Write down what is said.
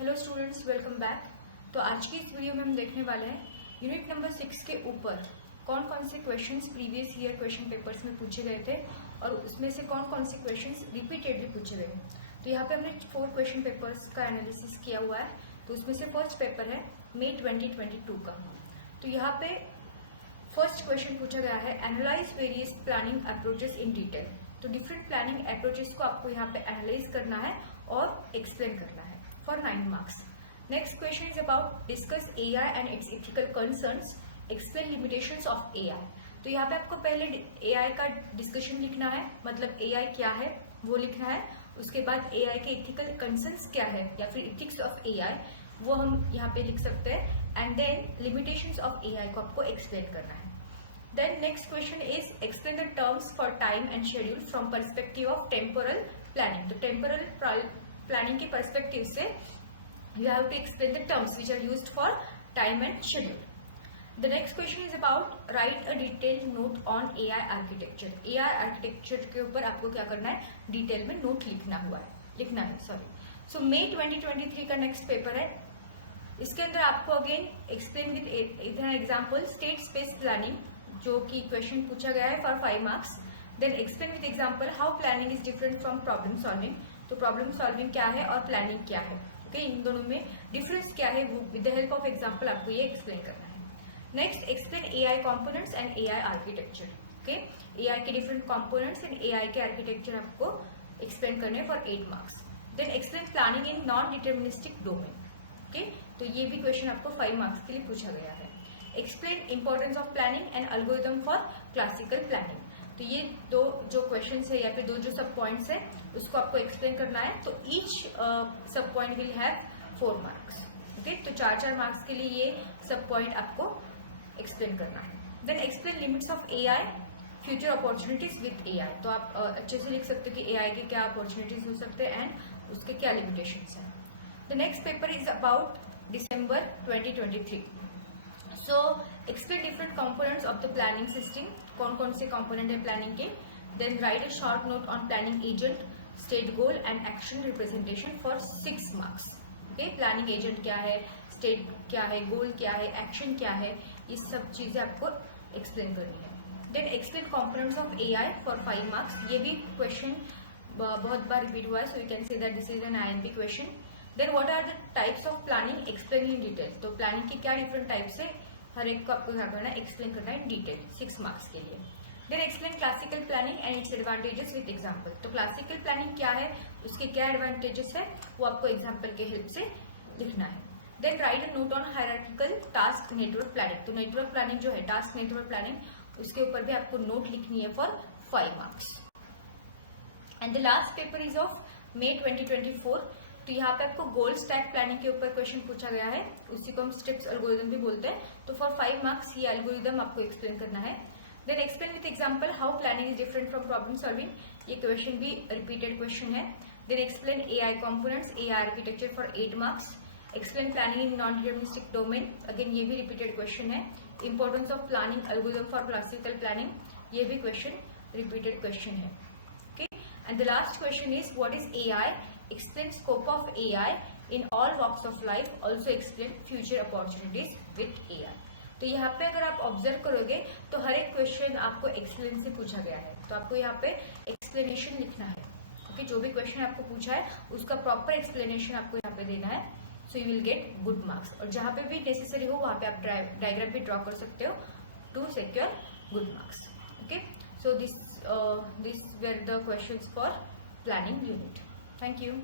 Hello students, welcome back. तो आज की इस वीडियो में हम देखने वाले हैं यूनिट नंबर 6 के ऊपर कौन कौन से questions previous year question papers में पूछे गए थे और उसमें से कौन कौन से क्वेश्चंस रिपीटेडली पूछे गए। तो यहाँ पे हमने 4 क्वेश्चन पेपर्स का एनालिसिस किया हुआ है। तो उसमें से फर्स्ट पेपर है मई 2022 का। तो यहाँ पे फर्स्ट क्वेश्चन पूछा गया है एनालाइज वेरियस प्लानिंग अप्रोचेस इन डिटेल। तो डिफरेंट प्लानिंग अप्रोचेस को आपको यहाँ पे एनालाइज करना है और एक्सप्लेन करना है for 9 marks. Next question is about discuss AI and its ethical concerns. Explain limitations of AI. तो यहाँ पे आपको पहले AI का डिस्कशन लिखना है, मतलब AI क्या है वो लिखना है। उसके बाद AI के ethical concerns क्या है या फिर ethics of AI वो हम यहाँ पे लिख सकते हैं। And then limitations of AI को आपको explain करना है। Then next question is explain the terms for time and schedule from perspective of temporal planning. तो temporal प्लानिंग के पर्सपेक्टिव से you have to explain the terms which are used for time and schedule. The next question is about write a detail note on AI architecture. AI architecture के ऊपर आपको क्या करना है, detail में note लिखना है। सो मई 2023 का नेक्स्ट पेपर है। इसके अंदर आपको again explain with example state space planning, जो कि क्वेश्चन पूछा गया है for 5 marks. Then explain with example how planning is different from problem solving. तो प्रॉब्लम सॉल्विंग क्या है और प्लानिंग क्या है, ओके, इन दोनों में डिफरेंस क्या है वो with the help of example आपको ये एक्सप्लेन करना है। Next explain AI components and AI architecture. Okay, AI के डिफरेंट कंपोनेंट्स एंड एआई के आर्किटेक्चर आपको एक्सप्लेन करने for 8 marks. Then explain planning in non deterministic domain. Okay, तो ये भी क्वेश्चन आपको 5 मार्क्स के लिए पूछा गया है। Explain importance of planning and algorithm for classical planning. तो ये दो जो क्वेश्चंस है या फिर दो जो सब पॉइंट्स है उसको आपको एक्सप्लेन करना है। तो ईच सब point will have 4 marks. Okay, तो 4 मार्क्स के लिए ये सब पॉइंट आपको एक्सप्लेन करना है। Then explain limits of AI future opportunities with AI. तो आप अच्छे से लिख सकते हो कि एआई के क्या अपॉर्चुनिटीज हो सकते हैं एंड उसके क्या लिमिटेशंस हैं। The next paper is about December 2023। So explain different components of the planning system. कौन कौन से कंपोनेंट है प्लानिंग के। Then write a short note on planning agent, state goal and action representation for 6 marks. Okay, planning agent क्या है, state क्या है, गोल क्या है, एक्शन क्या है, ये सब चीजें आपको एक्सप्लेन करनी है। Then explain components of AI for 5 marks. ये भी क्वेश्चन बहुत बार रिपीट हुआ है, so you can say that this is an IMP question. Then what are the types of planning, explain in detail. तो प्लानिंग के क्या डिफरेंट टाइप्स है, हर एक को आपको क्या करना है, एक्सप्लेन करना है इन डिटेल 6 मार्क्स के लिए। Then explain classical planning and its advantages with example. तो क्लासिकल प्लानिंग क्या है, उसके क्या एडवांटेजेस है वो आपको एग्जांपल के हेल्प से लिखना है। Then write a note on hierarchical task network planning. तो नेटवर्क प्लानिंग जो है, टास्क नेटवर्क प्लानिंग, उसके ऊपर भी आपको नोट लिखनी है for 5 marks. And the last paper is of May 2024। तो यहाँ पे आपको गोल स्टैक प्लानिंग के ऊपर क्वेश्चन पूछा गया है, उसी को हम स्टेप्स एल्गोरिथम भी बोलते हैं। तो फॉर 5 मार्क्स ये एल्गोरिथम आपको एक्सप्लेन करना है। Then explain with example how planning is different from problem solving. ये क्वेश्चन भी रिपीटेड क्वेश्चन है। Then explain AI components, AI architecture for 8 marks. Explain planning in non deterministic domain, again ये भी repeated question है। Importance of planning algorithm for classical planning, ये भी question repeated question है। Okay, and the last question is what is AI, explain scope of AI in all walks of life, also explain future opportunities with AI. तो यहाँ पे अगर आप observe करोगे तो हर एक क्वेश्चन आपको एक्सप्लेन से पूछा गया है। तो आपको यहाँ पे एक्सप्लेनेशन लिखना है। ओके, जो भी क्वेश्चन आपको पूछा है उसका प्रॉपर एक्सप्लेनेशन आपको यहाँ पे देना है। So you will get good marks. और जहाँ पे भी नेसेसरी हो वहाँ पे आप डायग्राम भी ड्रॉ कर सकते हो to secure good marks. Okay, so this were the questions for planning unit. Thank you.